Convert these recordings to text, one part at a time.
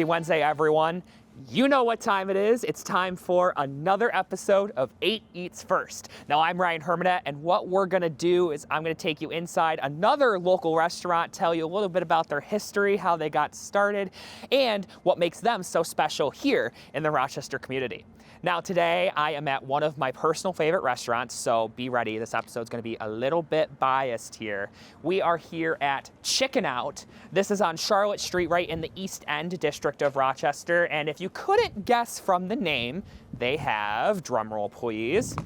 Happy Wednesday, everyone. You know what time it is. It's time for another episode of 8 Eats First. Now, I'm Ryan Hermenet, and what we're going to do is I'm going to take you inside another local restaurant, tell you a little bit about their history, how they got started, and what makes them so special here in the Rochester community. Now, today I am at one of my personal favorite restaurants, so be ready. This episode's going to be a little bit biased here. We are here at Chicken Out. This is on Charlotte Street, right in the East End district of Rochester, and if you couldn't guess from the name, they have, drumroll please,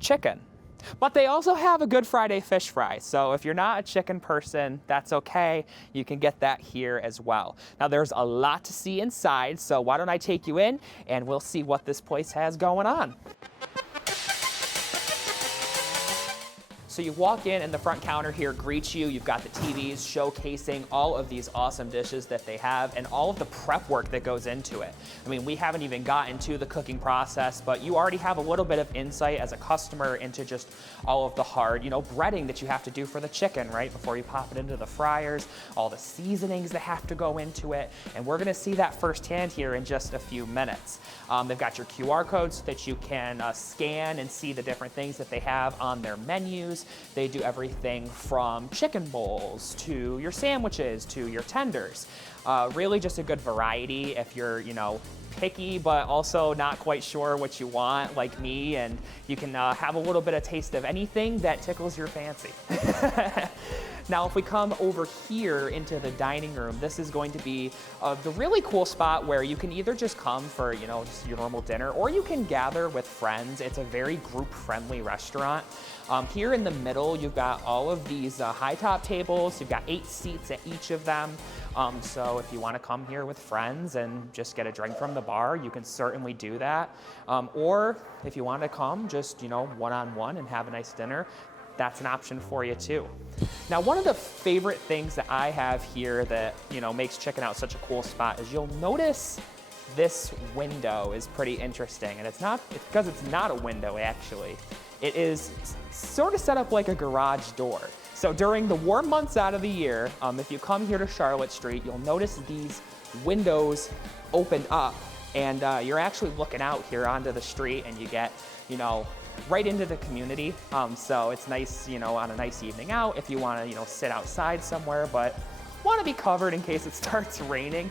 chicken. But they also have a Good Friday fish fry, so if you're not a chicken person, that's okay. You can get that here as well. Now, there's a lot to see inside, so why don't I take you in and we'll see what this place has going on. So you walk in and the front counter here greets you. You've got the TVs showcasing all of these awesome dishes that they have and all of the prep work that goes into it. I mean, we haven't even gotten to the cooking process, but you already have a little bit of insight as a customer into just all of the hard, breading that you have to do for the chicken, right? Before you pop it into the fryers, all the seasonings that have to go into it. And we're gonna see that firsthand here in just a few minutes. They've got your QR codes so that you can scan and see the different things that they have on their menus. They do everything from chicken bowls to your sandwiches to your tenders. Really just a good variety if you're, picky but also not quite sure what you want, like me, and you can have a little bit of taste of anything that tickles your fancy. Now, if we come over here into the dining room, this is going to be the really cool spot where you can either just come for, just your normal dinner, or you can gather with friends. It's a very group-friendly restaurant. Here in the middle, you've got all of these high top tables. You've got 8 seats at each of them. So if you want to come here with friends and just get a drink from the bar, you can certainly do that. Or if you want to come just, one-on-one and have a nice dinner, that's an option for you too. Now, one of the favorite things that I have here that, makes Chicken Out such a cool spot is you'll notice this window is pretty interesting. And it's because it's not a window, actually. It is sort of set up like a garage door. So during the warm months out of the year, if you come here to Charlotte Street, you'll notice these windows open up, and you're actually looking out here onto the street, and you get, right into the community. So it's nice, on a nice evening out if you want to, sit outside somewhere, but want to be covered in case it starts raining.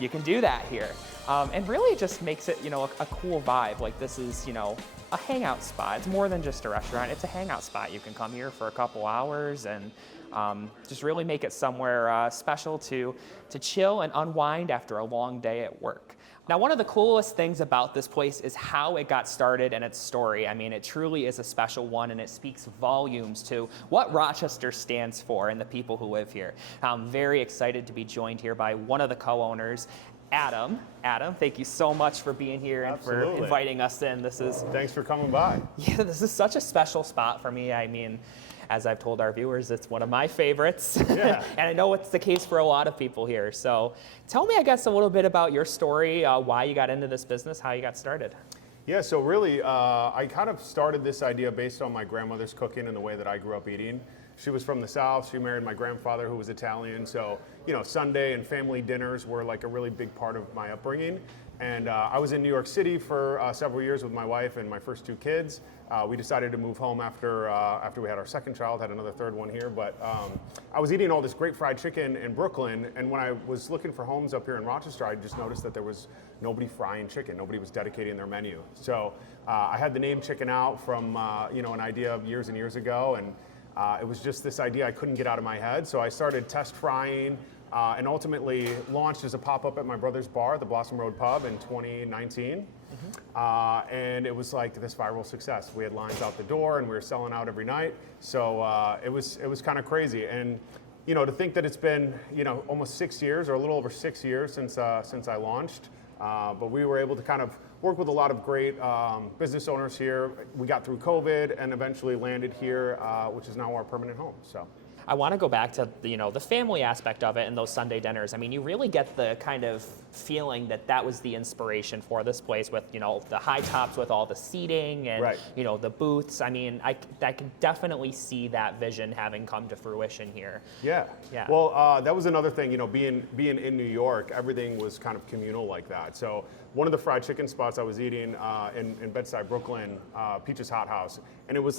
You can do that here. And really it just makes it, a cool vibe. Like, this is, a hangout spot. It's more than just a restaurant. It's a hangout spot. You can come here for a couple hours and just really make it somewhere special to chill and unwind after a long day at work. Now, one of the coolest things about this place is how it got started and its story. I mean, it truly is a special one, and it speaks volumes to what Rochester stands for and the people who live here. I'm very excited to be joined here by one of the co-owners, Adam. Adam, thank you so much for being here and for inviting us in. Thanks for coming by. Yeah, this is such a special spot for me. I mean, as I've told our viewers, it's one of my favorites. Yeah. And I know it's the case for a lot of people here. So tell me, I guess, a little bit about your story, why you got into this business, how you got started. Yeah, so really, I kind of started this idea based on my grandmother's cooking and the way that I grew up eating. She was from the South. She married my grandfather, who was Italian. So, Sunday and family dinners were like a really big part of my upbringing. And I was in New York City for several years with my wife and my first 2 kids. We decided to move home after we had our second child, had another third one here. But I was eating all this great fried chicken in Brooklyn. And when I was looking for homes up here in Rochester, I just noticed that there was nobody frying chicken. Nobody was dedicating their menu. So I had the name Chicken Out from an idea of years and years ago. And it was just this idea I couldn't get out of my head. So I started test frying and ultimately launched as a pop-up at my brother's bar, the Blossom Road Pub, in 2019. Mm-hmm. And it was like this viral success. We had lines out the door and we were selling out every night. So it was kind of crazy. And to think that it's been almost 6 years or a little over 6 years since I launched. But we were able to kind of work with a lot of great business owners here. We got through COVID and eventually landed here, which is now our permanent home. So I want to go back to the family aspect of it and those Sunday dinners. I mean, you really get the kind of feeling that that was the inspiration for this place with, you know, the high tops with all the seating and, Right. you know, the booths. I mean, I can definitely see that vision having come to fruition here. Yeah. Yeah. Well, that was another thing, you know, being in New York, everything was kind of communal like that. So one of the fried chicken spots I was eating in Bed-Stuy, Brooklyn, Peach's Hot House, and it was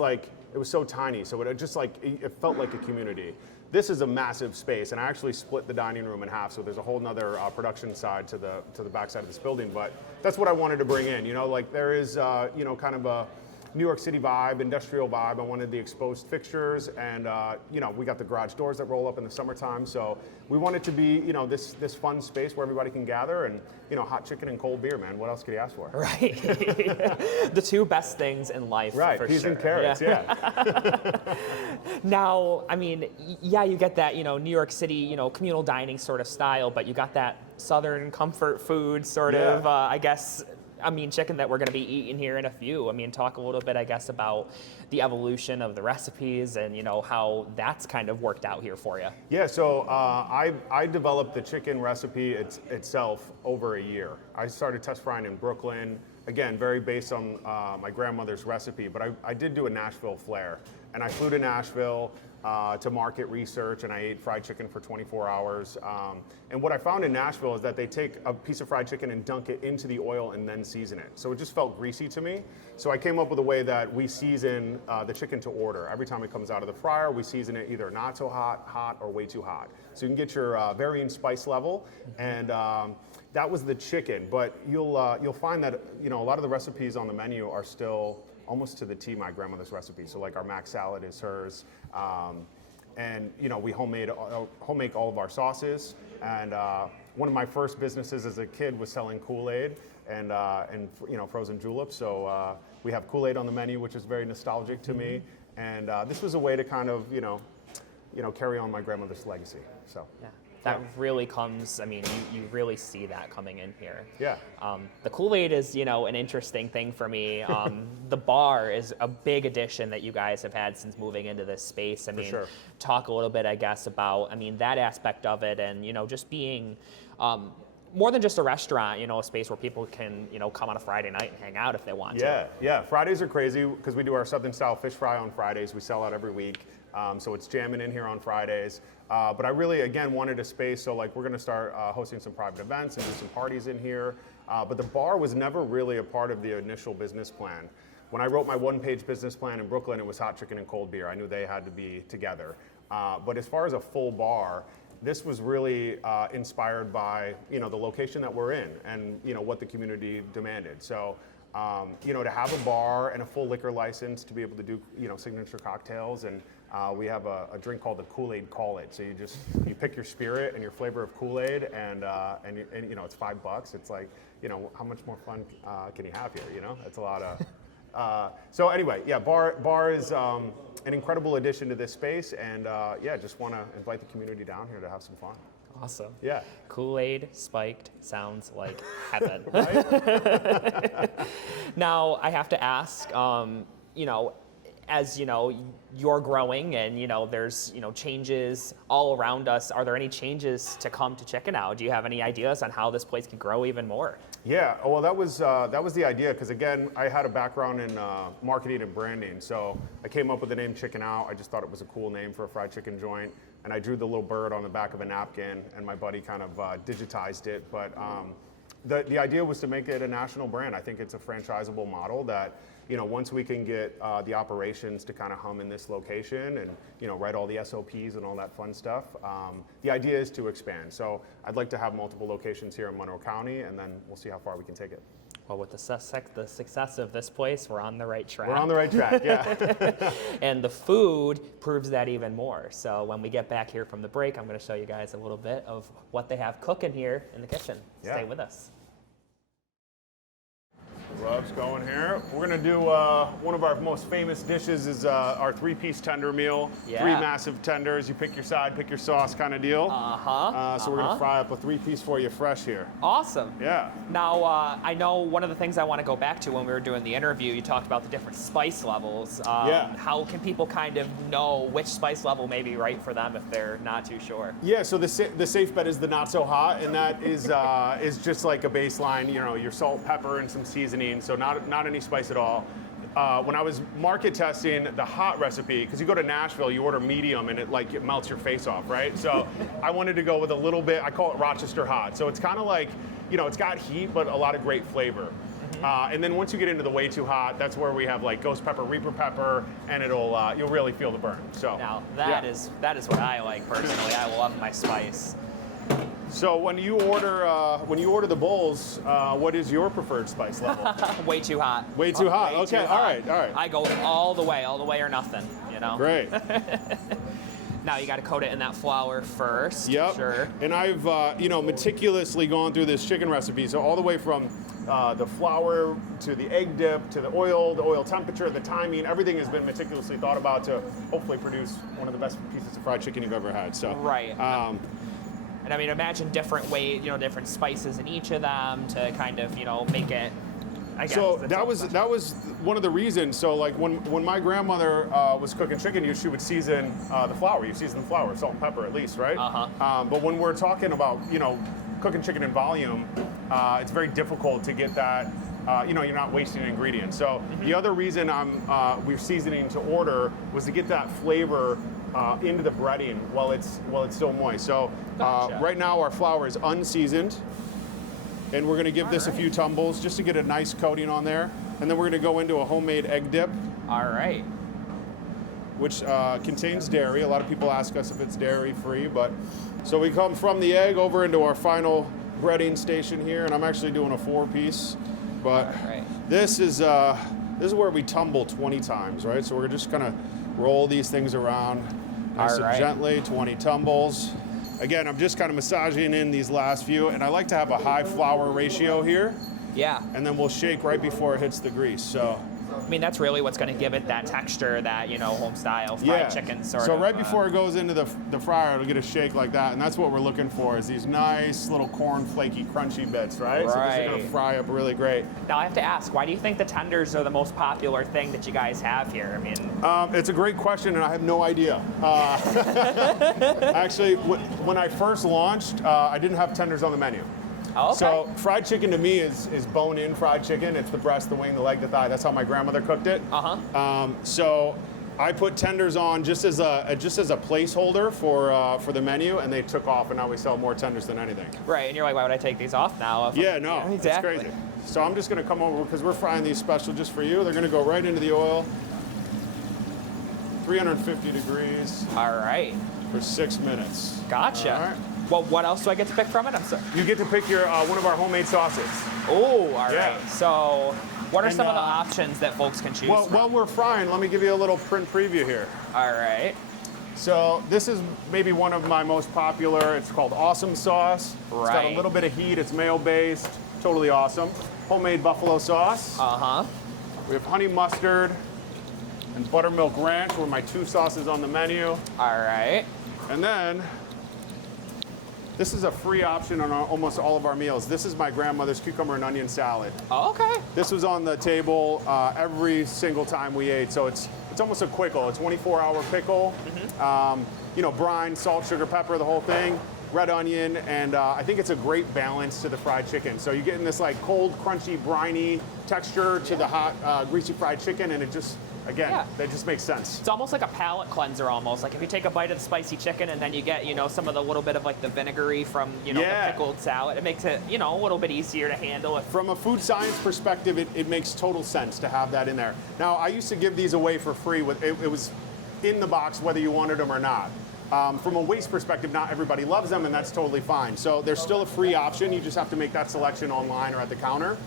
so tiny, so it just like, it felt like a community. This is a massive space, and I actually split the dining room in half, so there's a whole nother production side to the back side of this building, but that's what I wanted to bring in, you know, like there is, you know, kind of a New York City vibe, industrial vibe. I wanted the exposed fixtures, and you know, we got the garage doors that roll up in the summertime, so we want it to be, you know, this fun space where everybody can gather, and you know, hot chicken and cold beer, man. What else could you ask for? Right. The two best things in life, Right, for peas sure. and carrots, yeah. Now, I mean, yeah, you get that, you know, New York City, you know, communal dining sort of style, but you got that Southern comfort food sort of, I guess, I mean, chicken that we're going to be eating here in a few. I mean, talk a little bit, I guess, about the evolution of the recipes and, you know, how that's kind of worked out here for you. Yeah, so I developed the chicken recipe itself over a year. I started test frying in Brooklyn, again, very based on my grandmother's recipe, but I did do a Nashville flair. And I flew to Nashville to market research, and I ate fried chicken for 24 hours. And what I found in Nashville is that they take a piece of fried chicken and dunk it into the oil and then season it. So it just felt greasy to me. So I came up with a way that we season the chicken to order. Every time it comes out of the fryer, we season it either not so hot, or way too hot. So you can get your varying spice level, and that was the chicken. But you'll find that, you know, a lot of the recipes on the menu are still almost to the T my grandmother's recipe. So like our mac salad is hers. And you know, we homemade all of our sauces. And one of my first businesses as a kid was selling Kool-Aid and you know, frozen juleps. So we have Kool-Aid on the menu, which is very nostalgic to me. And this was a way to kind of, you know, carry on my grandmother's legacy. So. Yeah. That really comes, I mean, you really see that coming in here. Yeah. The Kool-Aid is, you know, an interesting thing for me. The bar is a big addition that you guys have had since moving into this space. I mean, sure. Talk a little bit, I guess, about, I mean, that aspect of it, and, you know, just being more than just a restaurant, you know, a space where people can, you know, come on a Friday night and hang out if they want to. Yeah. Fridays are crazy because we do our Southern style fish fry on Fridays. We sell out every week. So it's jamming in here on Fridays. But I really, again, wanted a space, so like we're gonna start hosting some private events and do some parties in here. But the bar was never really a part of the initial business plan. When I wrote my one-page business plan in Brooklyn, it was hot chicken and cold beer. I knew they had to be together. But as far as a full bar, this was really inspired by, you know, the location that we're in and, you know, what the community demanded. So, you know, to have a bar and a full liquor license to be able to do, you know, signature cocktails, and we have a drink called the Kool-Aid Call It. So you pick your spirit and your flavor of Kool-Aid, and you know, it's $5. It's like, you know, how much more fun can you have here? You know, it's a lot of. So anyway, yeah, bar is an incredible addition to this space, and yeah, just want to invite the community down here to have some fun. Awesome. Yeah. Kool-Aid spiked sounds like heaven. Right? Now, I have to ask, you know, as you know, you're growing and, you know, there's, you know, changes all around us. Are there any changes to come to Chicken Now? Do you have any ideas on how this place can grow even more? Yeah, well, that was the idea, because again, I had a background in marketing and branding, so I came up with the name Chicken Out. I just thought it was a cool name for a fried chicken joint, and I drew the little bird on the back of a napkin, and my buddy kind of digitized it. But the idea was to make it a national brand. I think it's a franchisable model that, you know, once we can get the operations to kind of hum in this location and, you know, write all the SOPs and all that fun stuff, the idea is to expand. So I'd like to have multiple locations here in Monroe County, and then we'll see how far we can take it. Well, with the success of this place, we're on the right track. We're on the right track, yeah. And the food proves that even more. So when we get back here from the break, I'm going to show you guys a little bit of what they have cooking here in the kitchen. Yeah. Stay with us. Rubs going here. We're gonna do one of our most famous dishes is our 3-piece tender meal. Yeah. 3 massive tenders. You pick your side, pick your sauce kind of deal. So we're gonna fry up a 3-piece for you fresh here. Awesome. Yeah. Now, I know one of the things I want to go back to when we were doing the interview, you talked about the different spice levels. Yeah. How can people kind of know which spice level may be right for them if they're not too sure? Yeah, so the safe bet is the not so hot, and that is just like a baseline, you know, your salt, pepper, and some seasoning, so not any spice at all. When I was market testing the hot recipe, because you go to Nashville, you order medium, and it melts your face off, right? So I wanted to go with a little bit, I call it Rochester hot. So it's kind of like, you know, it's got heat, but a lot of great flavor. And then once you get into the way too hot, that's where we have like ghost pepper, reaper pepper, and you'll really feel the burn. So now that is what I like personally. I love my spice. So when you order the bowls, what is your preferred spice level? Way too hot. Way too hot. Way Okay. too hot. All right. I go all the way or nothing. You know. Great. Now you got to coat it in that flour first. Yep. Sure. And I've meticulously gone through this chicken recipe, so all the way from the flour to the egg dip to the oil temperature, the timing, everything has been meticulously thought about to hopefully produce one of the best pieces of fried chicken you've ever had. So right. And I mean, imagine different ways, different spices in each of them to kind of, make it. I guess so that was one of the reasons. So like when my grandmother was cooking chicken, she would season the flour. You season the flour, salt and pepper at least, right? But when we're talking about cooking chicken in volume, it's very difficult to get that. You're not wasting ingredients. So the other reason we're seasoning to order was to get that flavor into the breading while it's still moist. So Gotcha. right now our flour is unseasoned, and we're going to give this a few tumbles just to get a nice coating on there, and then we're going to go into a homemade egg dip. All right. Which contains dairy. A lot of people ask us if it's dairy free, but so we come from the egg over into our final breading station here, and I'm actually doing a 4-piece. But this is where we tumble 20 times, right? So we're just gonna roll these things around nice and gently, 20 tumbles. Again, I'm just kind of massaging in these last few, and I like to have a high flour ratio here. Yeah. And then we'll shake right before it hits the grease. So I mean, that's really what's going to give it that texture, that, home style fried chicken sort of. So right before it goes into the fryer, it'll get a shake like that, and that's what we're looking for, is these nice little corn flaky, crunchy bits, right? So these are going to fry up really great. Now I have to ask, why do you think the tenders are the most popular thing that you guys have here? I mean, it's a great question, and I have no idea. Actually, when I first launched, I didn't have tenders on the menu. Oh, okay. So fried chicken to me is bone-in fried chicken. It's the breast, the wing, the leg, the thigh. That's how my grandmother cooked it. So I put tenders on just as a placeholder for the menu, and they took off, and now we sell more tenders than anything. Right, and you're like, why would I take these off now? Exactly. It's crazy. So I'm just going to come over, because we're frying these special just for you. They're going to go right into the oil, 350 degrees. All right. For 6 minutes. Gotcha. All right. Well, what else do I get to pick from it? I'm sorry. You get to pick your one of our homemade sauces. Oh, all right. So what are some of the options that folks can choose from? While we're frying, let me give you a little print preview here. All right. So this is maybe one of my most popular. It's called Awesome Sauce. Right. It's got a little bit of heat. It's mayo-based. Totally awesome. Homemade buffalo sauce. We have honey mustard and buttermilk ranch were my 2 sauces on the menu. All right. And then this is a free option on almost all of our meals. This is my grandmother's cucumber and onion salad. Oh, okay. This was on the table every single time we ate, so it's almost a quickle, a 24-hour pickle. Brine, salt, sugar, pepper, the whole thing, red onion, and I think it's a great balance to the fried chicken. So you're getting this like cold, crunchy, briny texture to the hot, greasy fried chicken, and it just, again, that just makes sense. It's almost like a palate cleanser almost. Like if you take a bite of the spicy chicken and then you get, some of the little bit of like the vinegary from, the pickled salad, it makes it, a little bit easier to handle. From a food science perspective, it makes total sense to have that in there. Now, I used to give these away for free. It was in the box whether you wanted them or not. From a waste perspective, not everybody loves them, and that's totally fine. So there's still a free option. You just have to make that selection online or at the counter.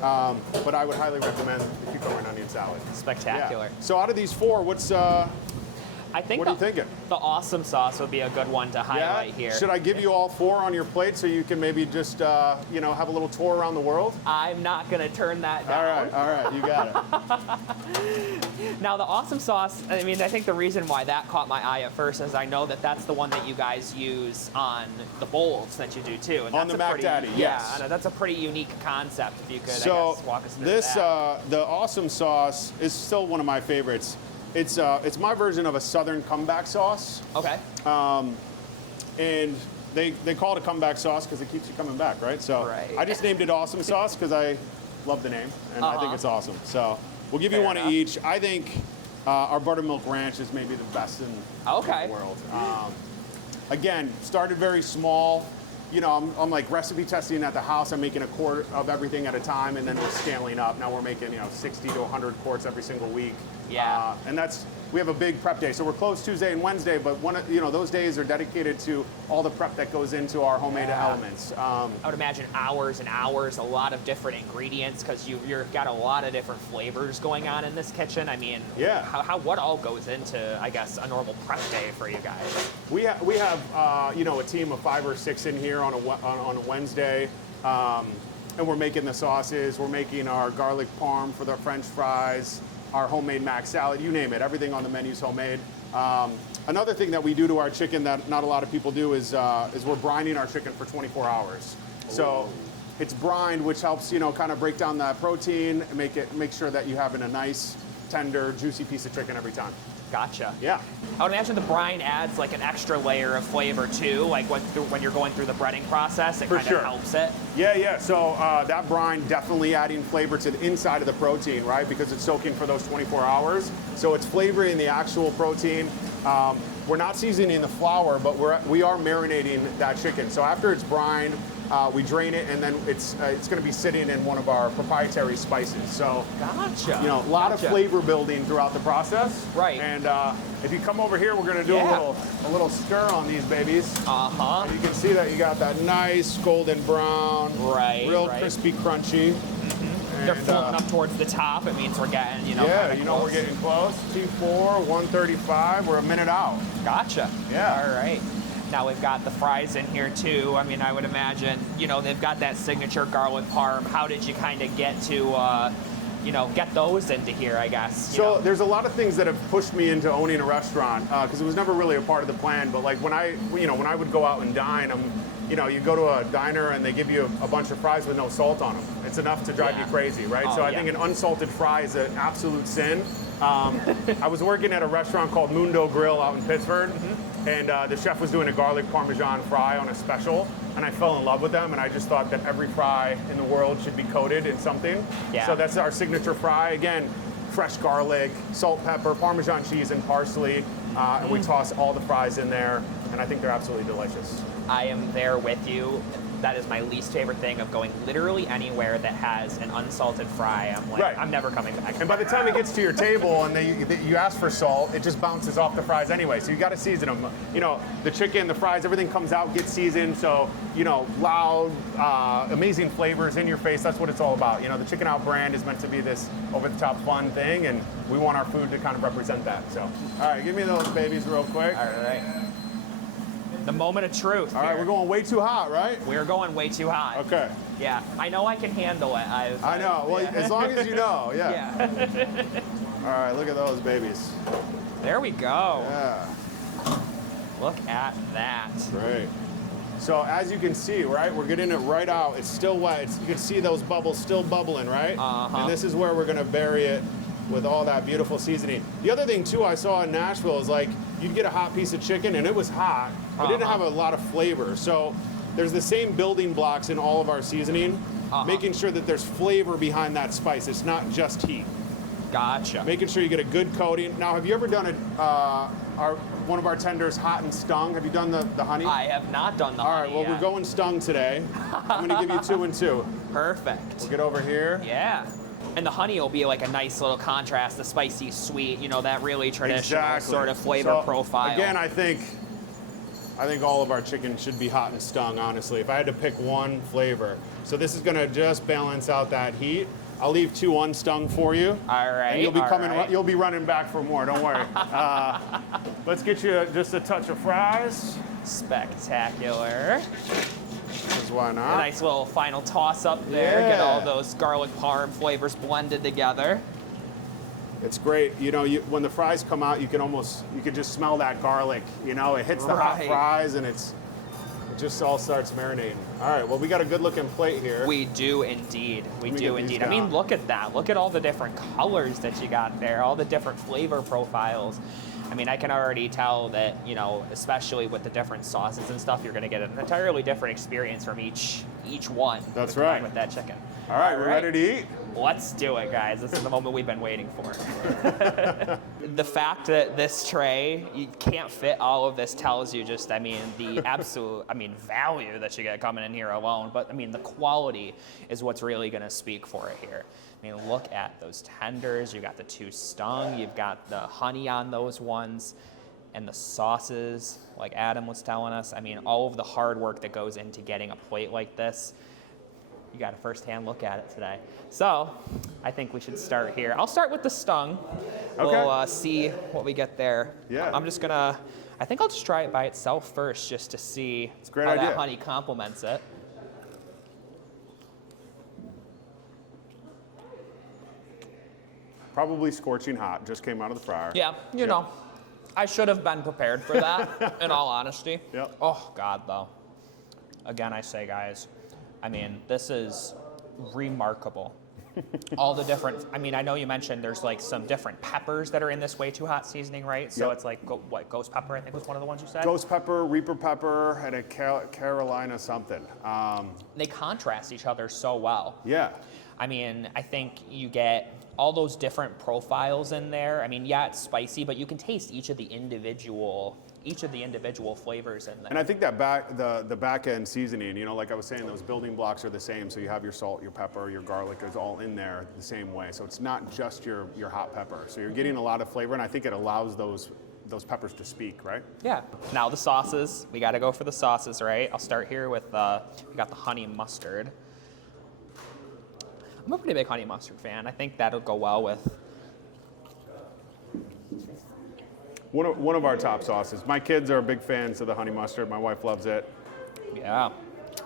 But I would highly recommend the cucumber and onion salad. Spectacular. Yeah. So out of these 4, what's I think What are you thinking? the awesome sauce would be a good one to highlight here. Should I give you all 4 on your plate so you can maybe just, you know, have a little tour around the world? I'm not going to turn that down. All right, you got it. Now, the awesome sauce, I mean, I think the reason why that caught my eye at first is I know that that's the one that you guys use on the bowls that you do too. And On that's the a Mac pretty, Daddy, yes. Yeah, I know, that's a pretty unique concept, if you could, So I guess, walk us through this, that. the awesome sauce is still one of my favorites. It's my version of a Southern comeback sauce. Okay. And they call it a comeback sauce because it keeps you coming back, right? So Right. I just named it awesome sauce because I love the name and I think it's awesome. So we'll give you Fair one enough. each. I think our buttermilk ranch is maybe the best in Okay. the world. Again, started very small. You know, I'm like recipe testing at the house. I'm making a quart of everything at a time, and then we're scaling up. Now we're making 60 to 100 quarts every single week. Yeah. And we have a big prep day. So we're closed Tuesday and Wednesday, but those days are dedicated to all the prep that goes into our homemade elements. I would imagine hours and hours, a lot of different ingredients, because you've got a lot of different flavors going on in this kitchen. I mean, Yeah. what all goes into, I guess, a normal prep day for you guys? We have a team of 5 or 6 in here on a Wednesday, and we're making the sauces. We're making our garlic parm for the French fries, our homemade mac salad, you name it. Everything on the menu is homemade. Another thing that we do to our chicken that not a lot of people do is we're brining our chicken for 24 hours. So it's brined, which helps kind of break down that protein and make sure that you have a nice, tender, juicy piece of chicken every time. Gotcha. Yeah. I would imagine the brine adds like an extra layer of flavor too, like when you're going through the breading process, it For kind sure. of helps it. Yeah. So that brine definitely adding flavor to the inside of the protein, right? Because it's soaking for those 24 hours. So it's flavoring the actual protein. We're not seasoning the flour, but we are marinating that chicken. So after it's brined, we drain it, and then it's going to be sitting in one of our proprietary spices. So Gotcha. a lot of flavor building throughout the process. Right. And if you come over here, we're going to do a little stir on these babies. You can see that you got that nice golden brown, real crispy, crunchy. They're floating up towards the top. It means we're getting, we're getting close. T4, 135. We're a minute out. Gotcha. Yeah. All right. Now we've got the fries in here too. I mean, I would imagine, they've got that signature garlic parm. How did you kind of get to, get those into here, I guess? So there's a lot of things that have pushed me into owning a restaurant because it was never really a part of the plan. But like when I would go out and dine, you go to a diner and they give you a bunch of fries with no salt on them. It's enough to drive you crazy, right? So I think an unsalted fry is an absolute sin. I was working at a restaurant called Mundo Grill out in Pittsburgh, and the chef was doing a garlic parmesan fry on a special, and I fell in love with them, and I just thought that every fry in the world should be coated in something. Yeah. So that's our signature fry. Again, fresh garlic, salt, pepper, Parmesan cheese, and parsley, and we toss all the fries in there, and I think they're absolutely delicious. I am there with you. That is my least favorite thing of going literally anywhere that has an unsalted fry. I'm like, I'm never coming back. And by the time it gets to your table and you ask for salt, it just bounces off the fries anyway. So you got to season them. The chicken, the fries, everything comes out, gets seasoned. So, loud, amazing flavors in your face. That's what it's all about. The Chicken Out brand is meant to be this over-the-top fun thing, and we want our food to kind of represent that. So, all right, give me those babies real quick. All right. The moment of truth. All right, we're going way too hot, right? We're going way too hot. Okay. Yeah, I know I can handle it. I know. Well, as long as you know, yeah. All right, look at those babies. There we go. Yeah. Look at that. Great. So as you can see, right, we're getting it right out. It's still wet. You can see those bubbles still bubbling, right? And this is where we're going to bury it with all that beautiful seasoning. The other thing, too, I saw in Nashville is like you'd get a hot piece of chicken, and it was hot. It didn't have a lot of flavor. So there's the same building blocks in all of our seasoning, making sure that there's flavor behind that spice. It's not just heat. Gotcha. Making sure you get a good coating. Now, have you ever done one of our tenders hot and stung? Have you done the honey? I have not done the honey. All right, well, we're going stung today. I'm going to give you 2 and 2. Perfect. We'll get over here. Yeah. And the honey will be like a nice little contrast, the spicy sweet, that really traditional sort of flavor profile. Again, I think all of our chicken should be hot and stung, honestly, if I had to pick one flavor. So this is going to just balance out that heat. I'll leave 2 unstung for you. All right. And you'll be right. You'll be running back for more. Don't worry. Let's get you just a touch of fries. Spectacular. Because why not? A nice little final toss up there. Yeah. Get all those garlic parm flavors blended together. It's great. You know, when the fries come out, you can just smell that garlic. You know, it hits the hot fries and it just all starts marinating. All right, well, we got a good looking plate here. We do indeed. We do indeed. I down. mean, look at that. Look at all the different colors that you got there, all the different flavor profiles. I mean, I can already tell that, you know, especially with the different sauces and stuff, you're going to get an entirely different experience from each one. That's right. With that chicken. All right, we're ready to eat? Let's do it, guys. This is the moment we've been waiting for. The fact that this tray, you can't fit all of this tells you just, I mean, the absolute, value that you get coming in here alone. But, I mean, the quality is what's really going to speak for it here. I mean, look at those tenders. You've got the 2 stung. You've got the honey on those ones. And the sauces, like Adam was telling us. I mean, all of the hard work that goes into getting a plate like this. You got a first-hand look at it today. So, I think we should start here. I'll start with the stung. Okay. We'll see what we get there. Yeah. I think I'll just try it by itself first just to see how that honey complements it. Probably scorching hot, just came out of the fryer. Yeah, you know, I should have been prepared for that, in all honesty. Yep. Oh, God, though. Again, I say, guys, I mean, this is remarkable. All the different, I mean, I know you mentioned there's like some different peppers that are in this way too hot seasoning, right? So it's like, ghost pepper, I think was one of the ones you said? Ghost pepper, Reaper pepper, and a Carolina something. They contrast each other so well. Yeah. I mean, I think you get all those different profiles in there. I mean, yeah, it's spicy, but you can taste each of the individual flavors in there. And I think that the back end seasoning, you know, like I was saying, those building blocks are the same. So you have your salt, your pepper, your garlic is all in there the same way. So it's not just your hot pepper. So you're getting a lot of flavor, and I think it allows those peppers to speak, right? Yeah. Now the sauces, we got to go for the sauces, right? I'll start here with we got the honey mustard. I'm a pretty big honey mustard fan. I think that'll go well with. One of our top sauces. My kids are big fans of the honey mustard. My wife loves it. Yeah.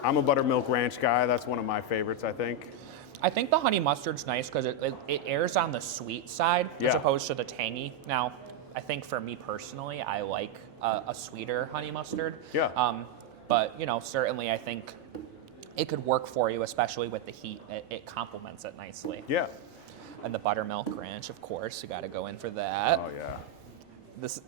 I'm a buttermilk ranch guy. That's one of my favorites, I think. I think the honey mustard's nice because it airs on the sweet side as opposed to the tangy. Now, I think for me personally, I like a sweeter honey mustard. Yeah. But, you know, certainly I think it could work for you, especially with the heat. It complements it nicely. Yeah. And the buttermilk ranch, of course, you got to go in for that. Oh yeah. This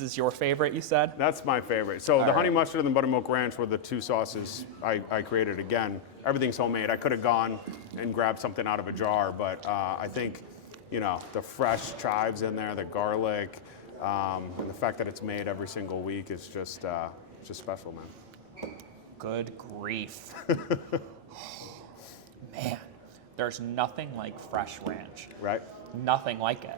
is your favorite, you said? That's my favorite. So the honey mustard and the buttermilk ranch were the 2 sauces I created. Again, everything's homemade. I could have gone and grabbed something out of a jar, but I think, you know, the fresh chives in there, the garlic, and the fact that it's made every single week is just special, man. Good grief. Man, there's nothing like fresh ranch. Right. Nothing like it.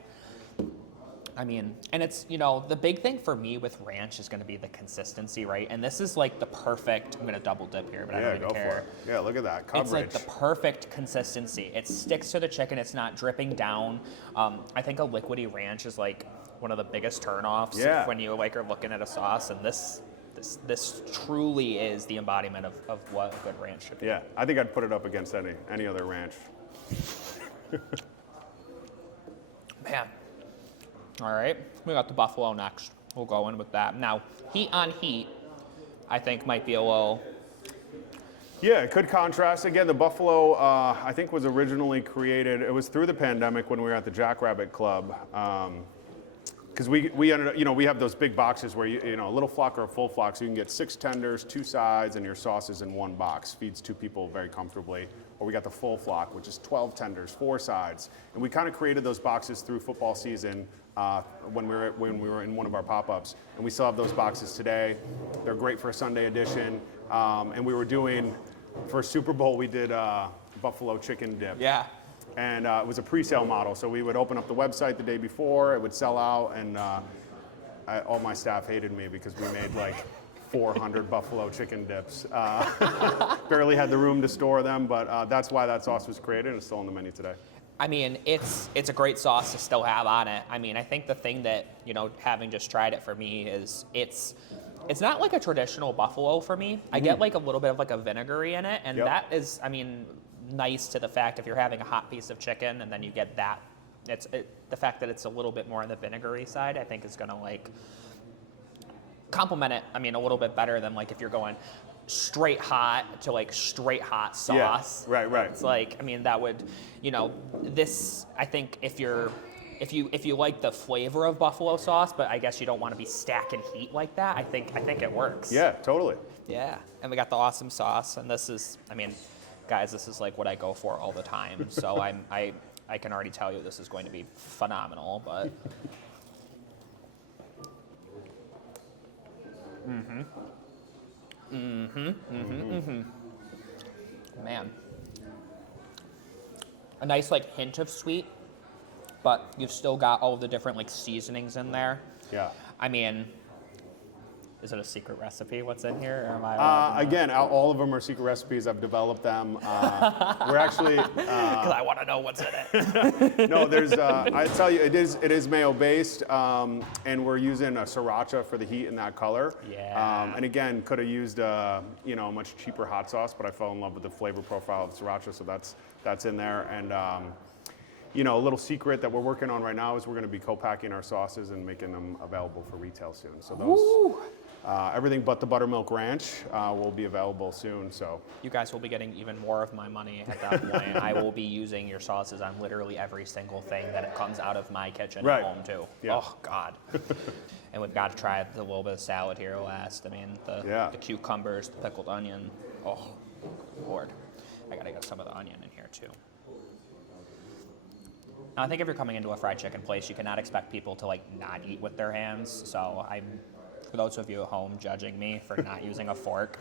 I mean, and it's, you know, the big thing for me with ranch is going to be the consistency, right? And this is like the perfect, I'm going to double dip here, but I don't even care. For it. Yeah, look at that coverage. It's like the perfect consistency. It sticks to the chicken. It's not dripping down. I think a liquidy ranch is like one of the biggest turnoffs when you like are looking at a sauce, and this truly is the embodiment of what a good ranch should be. Yeah, I think I'd put it up against any other ranch. Man. All right, we got the buffalo next. We'll go in with that. Now, heat on heat, I think might be a little. Yeah, it could contrast. Again, the buffalo, I think, was originally created. It was through the pandemic when we were at the Jackrabbit Club. Because we ended up, you know, we have those big boxes where you know, a little flock or a full flock, so you can get 6 tenders, 2 sides, and your sauces in one box. Feeds 2 people very comfortably. Or we got the full flock, which is 12 tenders, 4 sides, and we kind of created those boxes through football season when we were in one of our pop-ups, and we still have those boxes today. They're great for a Sunday edition, and we were doing for Super Bowl we did buffalo chicken dip. Yeah. And it was a pre-sale model, so we would open up the website the day before, it would sell out, and all my staff hated me because we made like 400 buffalo chicken dips. Barely had the room to store them, but that's why that sauce was created and it's still on the menu today. I mean, it's a great sauce to still have on it. I mean, I think the thing that, having just tried it for me is it's not like a traditional buffalo for me. I get like a little bit of like a vinegary in it, and that is, I mean, nice to the fact if you're having a hot piece of chicken and then you get that. The fact that it's a little bit more on the vinegary side, I think is gonna like complement it. I mean, a little bit better than like if you're going straight hot to like straight hot sauce. Yeah, right. It's like, I mean, that would, this, I think if you like the flavor of buffalo sauce, but I guess you don't want to be stacking heat like that, I think it works. Yeah, totally. Yeah, and we got the awesome sauce, and this is, I mean, guys, this is like what I go for all the time. So I can already tell you this is going to be phenomenal, but. Man. A nice like hint of sweet, but you've still got all of the different like seasonings in there. Yeah. I mean, is it a secret recipe what's in here? Or am I again, all of them are secret recipes. I've developed them. We're actually because I want to know what's in it. no, there's. I tell you, it is mayo based, and we're using a sriracha for the heat and that color. Yeah. And again, could have used a much cheaper hot sauce, but I fell in love with the flavor profile of sriracha, so that's in there. And a little secret that we're working on right now is we're going to be co-packing our sauces and making them available for retail soon. So those. Everything but the buttermilk ranch will be available soon. So you guys will be getting even more of my money at that point. I will be using your sauces on literally every single thing that it comes out of my kitchen at home too. Yeah. Oh God! And we've got to try the little bit of salad here last. I mean, the cucumbers, the pickled onion. Oh Lord, I gotta get some of the onion in here too. Now, I think if you're coming into a fried chicken place, you cannot expect people to like not eat with their hands. So for those of you at home judging me for not using a fork,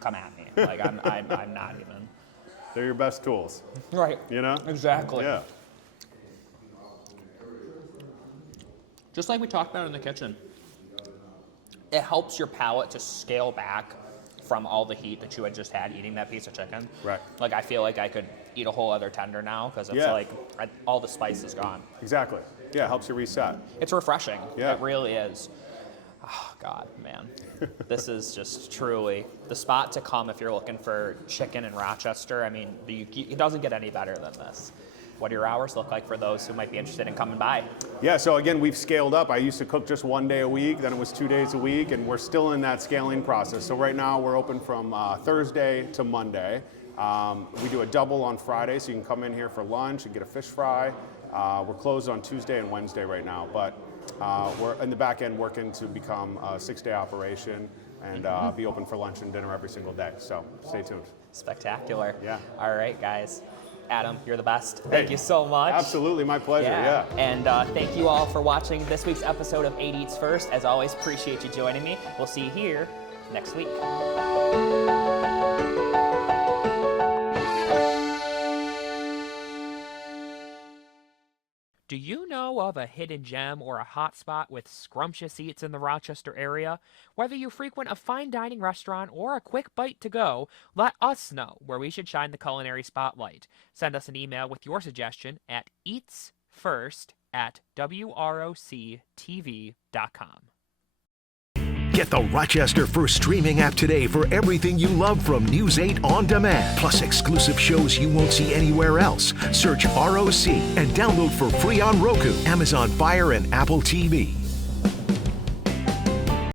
come at me. Like I'm not even. They're your best tools. Right. Exactly. Yeah. Just like we talked about in the kitchen, it helps your palate to scale back from all the heat that you had just had eating that piece of chicken. Right. Like I feel like I could eat a whole other tender now because it's like all the spice is gone. Exactly. Yeah, it helps you reset. It's refreshing. Yeah. It really is. Oh, God, man. This is just truly the spot to come if you're looking for chicken in Rochester. I mean, it doesn't get any better than this. What do your hours look like for those who might be interested in coming by? Yeah, so again, we've scaled up. I used to cook just 1 day a week, then it was 2 days a week, and we're still in that scaling process. So right now we're open from Thursday to Monday. We do a double on Friday, so you can come in here for lunch and get a fish fry. We're closed on Tuesday and Wednesday right now, but we're in the back end working to become a 6-day operation and be open for lunch and dinner every single day. So stay tuned. Spectacular. Yeah. All right, guys. Adam, you're the best. Thank you so much. Absolutely, my pleasure. Yeah. And thank you all for watching this week's episode of 8 Eats First. As always, appreciate you joining me. We'll see you here next week. Do you know of a hidden gem or a hot spot with scrumptious eats in the Rochester area? Whether you frequent a fine dining restaurant or a quick bite to go, let us know where we should shine the culinary spotlight. Send us an email with your suggestion at eatsfirst@wroctv.com. Get the Rochester First streaming app today for everything you love from News 8 On Demand, plus exclusive shows you won't see anywhere else. Search ROC and download for free on Roku, Amazon Fire, and Apple TV.